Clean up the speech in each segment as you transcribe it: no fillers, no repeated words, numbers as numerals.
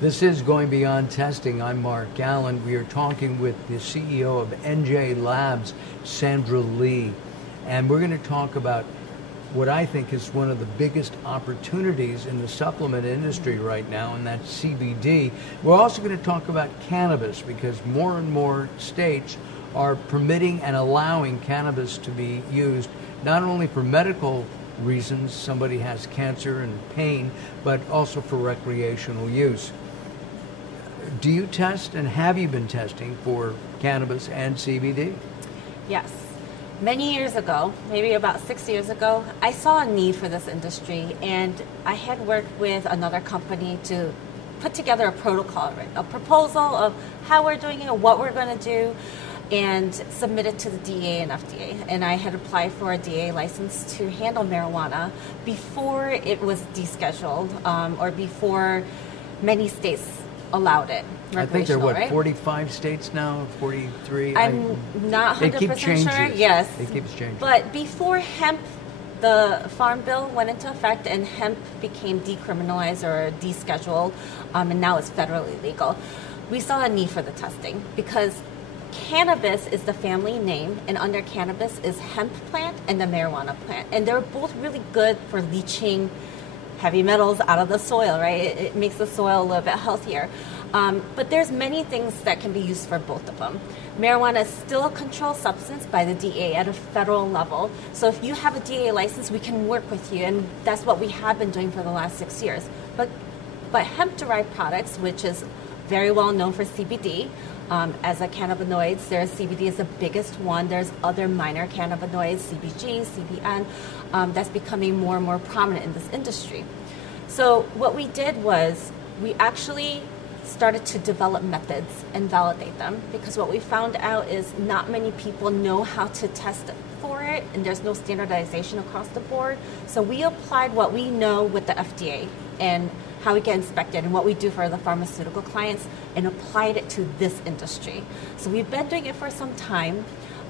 This is Going Beyond Testing. I'm Mark Alyn. We are talking with the CEO of NJ Labs, Sandra Lee. And we're going to talk about what I think is one of the biggest opportunities in the supplement industry right now, and that's CBD. We're also going to talk about cannabis, because more and more states are permitting and allowing cannabis to be used not only for medical reasons, somebody has cancer and pain, but also for recreational use. Do you test, and have you been testing for cannabis and CBD? Yes. Many years ago, maybe about 6 years ago, I saw a need for this industry, and I had worked with another company to put together a protocol, right? A proposal of how we're doing it, what we're going to do, and submit it to the DEA and FDA. And I had applied for a DEA license to handle marijuana before it was descheduled, or before many states allowed it. I think there are, what, right? 45 states now, 43? I'm not 100% sure. Yes. It keeps changing. But before hemp, the Farm Bill went into effect and hemp became decriminalized or descheduled, and now it's federally legal, we saw a need for the testing, because cannabis is the family name, and under cannabis is hemp plant and the marijuana plant. And they're both really good for leaching heavy metals out of the soil, right? It makes the soil a little bit healthier. But there's many things that can be used for both of them. Marijuana is still a controlled substance by the DEA at a federal level. So if you have a DEA license, we can work with you, and that's what we have been doing for the last 6 years. But hemp-derived products, which is very well known for CBD, as a cannabinoid, CBD is the biggest one. There's other minor cannabinoids, CBG, CBN, that's becoming more and more prominent in this industry. So what we did was we actually started to develop methods and validate them, because what we found out is not many people know how to test for it, and there's no standardization across the board. So we applied what we know with the FDA and how we get inspected and what we do for the pharmaceutical clients, and applied it to this industry. So we've been doing it for some time,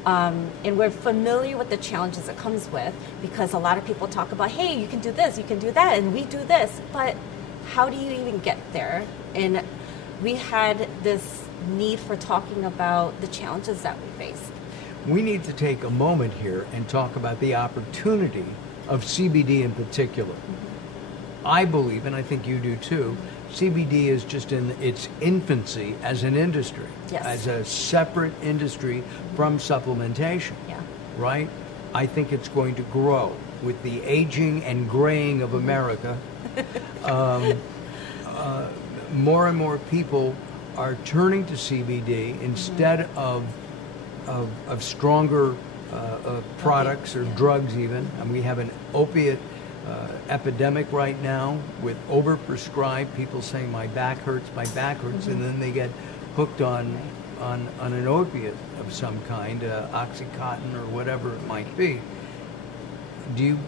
and we're familiar with the challenges it comes with, because a lot of people talk about, hey, you can do this, you can do that, and we do this, but how do you even get there? And we had this need for talking about the challenges that we face. We need to take a moment here and talk about the opportunity of CBD in particular. Mm-hmm. I believe, and I think you do too, CBD is just in its infancy as an industry, yes, as a separate industry from supplementation, yeah, right? I think it's going to grow with the aging and graying of America. More and more people are turning to CBD instead of stronger products or drugs even. And we have an opiate epidemic right now with overprescribed, people saying my back hurts, and then they get hooked on an opiate of some kind, Oxycontin or whatever it might be. Do you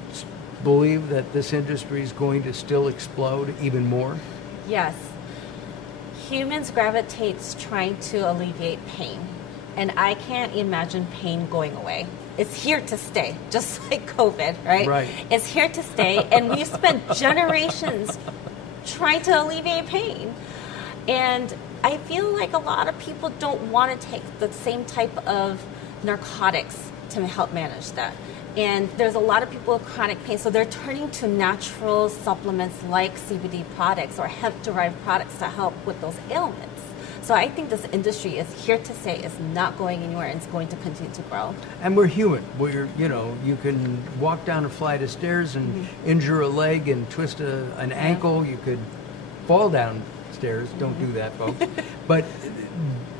believe that this industry is going to still explode even more? Yes. Humans gravitate trying to alleviate pain, and I can't imagine pain going away. It's here to stay, just like COVID, right? Right. It's here to stay, and we've spent generations trying to alleviate pain. And I feel like a lot of people don't want to take the same type of narcotics to help manage that. And there's a lot of people with chronic pain, so they're turning to natural supplements like CBD products or hemp-derived products to help with those ailments. So I think this industry is here to stay, it's not going anywhere, and it's going to continue to grow. And we're human. You can walk down a flight of stairs and injure a leg and twist an ankle. You could fall downstairs. Don't do that, folks. But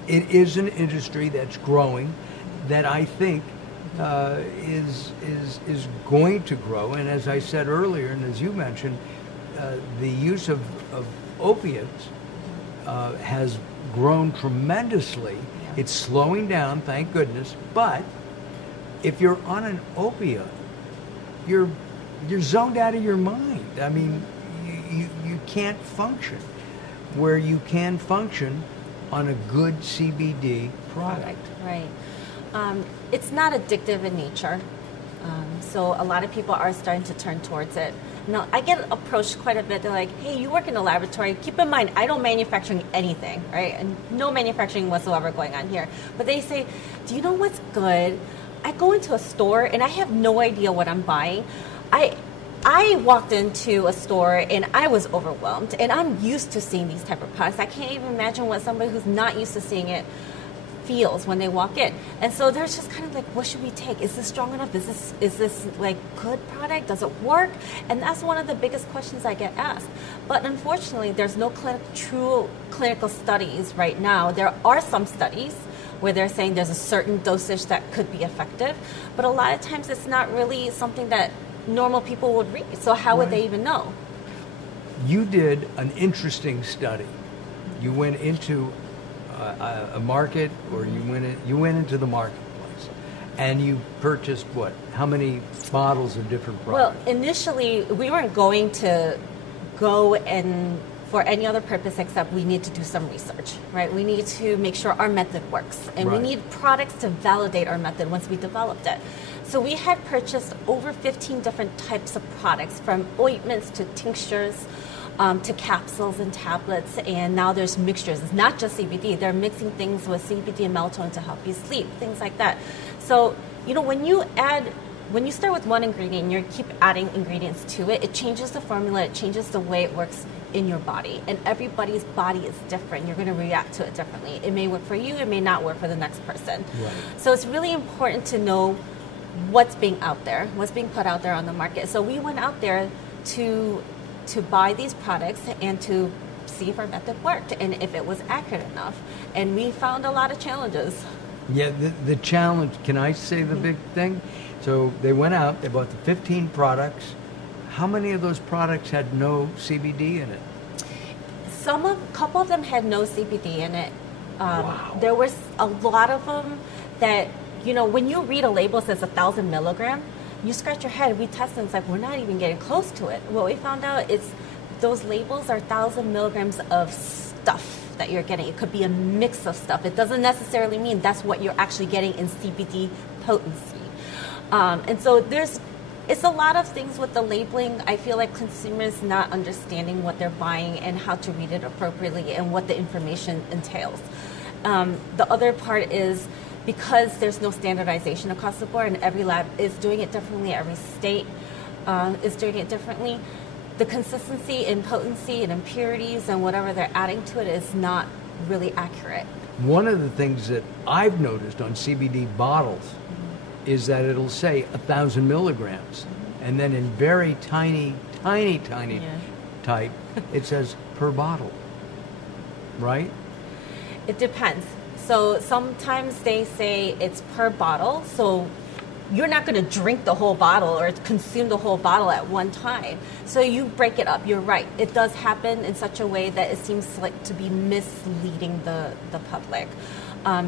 it is an industry that's growing, that I think is going to grow. And as I said earlier, and as you mentioned, the use of opiates has grown tremendously. Yeah. It's slowing down, thank goodness. But if you're on an opiate, you're zoned out of your mind. I mean, you can't function where you can function on a good CBD product. Right. It's not addictive in nature, so a lot of people are starting to turn towards it. I get approached quite a bit. They're like, hey, you work in a laboratory. Keep in mind, I don't manufacture anything, right? And no manufacturing whatsoever going on here. But they say, do you know what's good? I go into a store and I have no idea what I'm buying. I walked into a store and I was overwhelmed, and I'm used to seeing these type of products. I can't even imagine what somebody who's not used to seeing it feels when they walk in. And so they're just kind of like, what should we take? Is this strong enough? Is this like good product? Does it work? And that's one of the biggest questions I get asked. But unfortunately, there's no true clinical studies right now. There are some studies where they're saying there's a certain dosage that could be effective, but a lot of times it's not really something that normal people would read. So how would they even know? You did an interesting study. You went into a market, or you went into the marketplace, and you purchased what? How many bottles of different products? Well, initially we weren't going to go and for any other purpose except we need to do some research, right? We need to make sure our method works, and we need products to validate our method once we developed it. So we had purchased over 15 different types of products, from ointments to tinctures, to capsules and tablets, and now there's mixtures. It's not just CBD. They're mixing things with CBD and melatonin to help you sleep, things like that. So, when you start with one ingredient and you keep adding ingredients to it, it changes the formula, it changes the way it works in your body. And everybody's body is different. You're going to react to it differently. It may work for you, it may not work for the next person. Right. So it's really important to know what's being out there, what's being put out there on the market. So we went out there to buy these products and to see if our method worked and if it was accurate enough. And we found a lot of challenges. Yeah, the challenge, can I say the big thing? So they went out, they bought the 15 products. How many of those products had no CBD in it? A couple of them had no CBD in it. Wow. There was a lot of them that, when you read a label that says 1,000 milligram, you scratch your head. We tested and it's like, we're not even getting close to it. What we found out is those labels are 1,000 milligrams of stuff that you're getting. It could be a mix of stuff. It doesn't necessarily mean that's what you're actually getting in CBD potency. And so it's a lot of things with the labeling. I feel like consumers not understanding what they're buying and how to read it appropriately and what the information entails. The other part is, because there's no standardization across the board and every lab is doing it differently, every state is doing it differently, the consistency and potency and impurities and whatever they're adding to it is not really accurate. One of the things that I've noticed on CBD bottles is that it'll say 1,000 milligrams, and then in very tiny type, it says per bottle, right? It depends. So sometimes they say it's per bottle, so you're not going to drink the whole bottle or consume the whole bottle at one time. So you break it up. You're right. It does happen in such a way that it seems like to be misleading the public.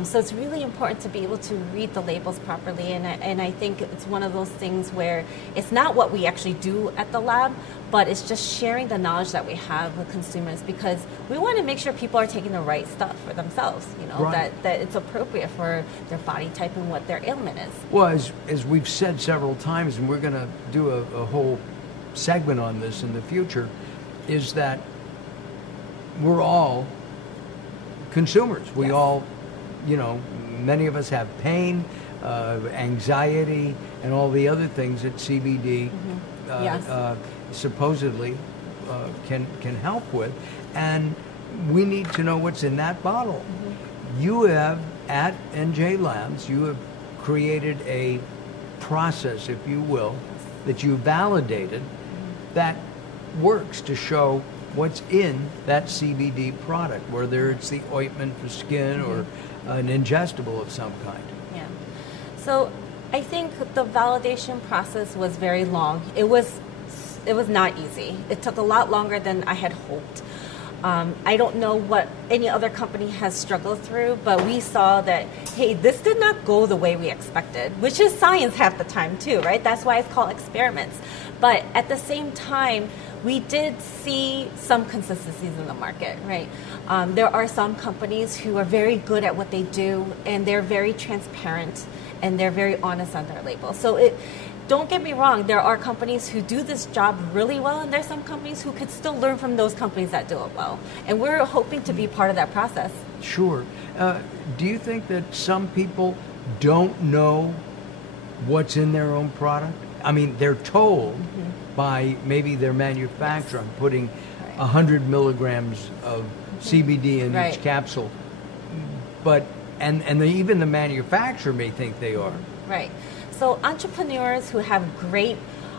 So it's really important to be able to read the labels properly, and I think it's one of those things where it's not what we actually do at the lab, but it's just sharing the knowledge that we have with consumers, because we want to make sure people are taking the right stuff for themselves, right. that it's appropriate for their body type and what their ailment is. Well, as we've said several times, and we're going to do a whole segment on this in the future, is that we're all consumers. We all, many of us have pain, anxiety, and all the other things that CBD supposedly can help with, and we need to know what's in that bottle. You have, at NJ Labs, you have created a process, if you will, that you validated that works to show what's in that CBD product, whether it's the ointment for skin or an ingestible of some kind. Yeah. So I think the validation process was very long. It was not easy. It took a lot longer than I had hoped. I don't know what any other company has struggled through, but we saw that, hey, this did not go the way we expected, which is science half the time too, right? That's why it's called experiments. But at the same time, we did see some consistencies in the market, right? There are some companies who are very good at what they do, and they're very transparent, and they're very honest on their label. So don't get me wrong, there are companies who do this job really well, and there's some companies who could still learn from those companies that do it well. And we're hoping to be part of that process. Sure. Do you think that some people don't know what's in their own product? I mean, they're told by maybe their manufacturer, I'm putting 100 milligrams of CBD in each capsule, but even the manufacturer may think they are. Right. So entrepreneurs who have great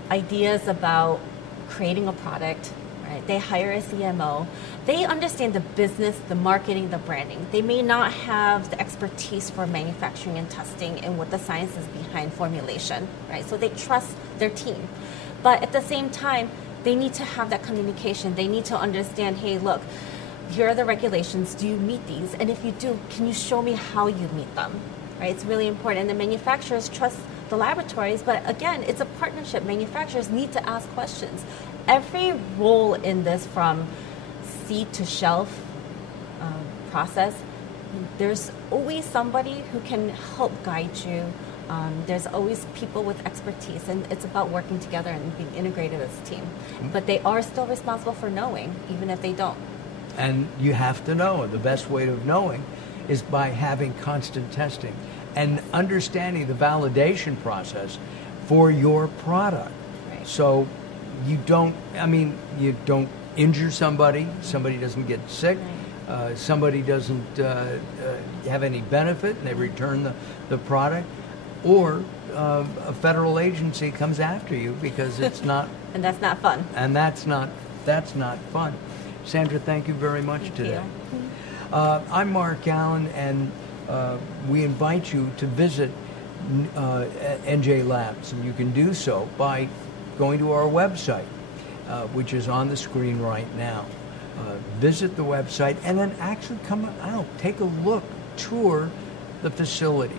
ideas about creating a product, right? They hire a CMO. They understand the business, the marketing, the branding. They may not have the expertise for manufacturing and testing and what the science is behind formulation, right? So they trust their team. But at the same time, they need to have that communication. They need to understand, hey, look, here are the regulations. Do you meet these? And if you do, can you show me how you meet them? Right? It's really important. And the manufacturers trust the laboratories, but again, it's a partnership. Manufacturers need to ask questions. Every role in this, from seed to shelf process, there's always somebody who can help guide you. There's always people with expertise, and it's about working together and being integrated as a team. But they are still responsible for knowing, even if they don't. And you have to know. The best way of knowing is by having constant testing and understanding the validation process for your product. Right. So you don't injure somebody doesn't get sick, Right. Somebody doesn't have any benefit and they return the product, or a federal agency comes after you because it's not. And that's not fun. And that's not fun. Sandra, thank you very much today. I'm Mark Alyn, and we invite you to visit NJ Labs, and you can do so by going to our website, which is on the screen right now. Visit the website and then actually come out, take a look, tour the facility.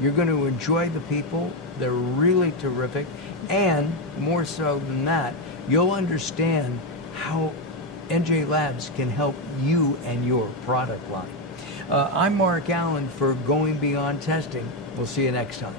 You're going to enjoy the people. They're really terrific. And more so than that, you'll understand how NJ Labs can help you and your product line. I'm Mark Alyn for Going Beyond Testing. We'll see you next time.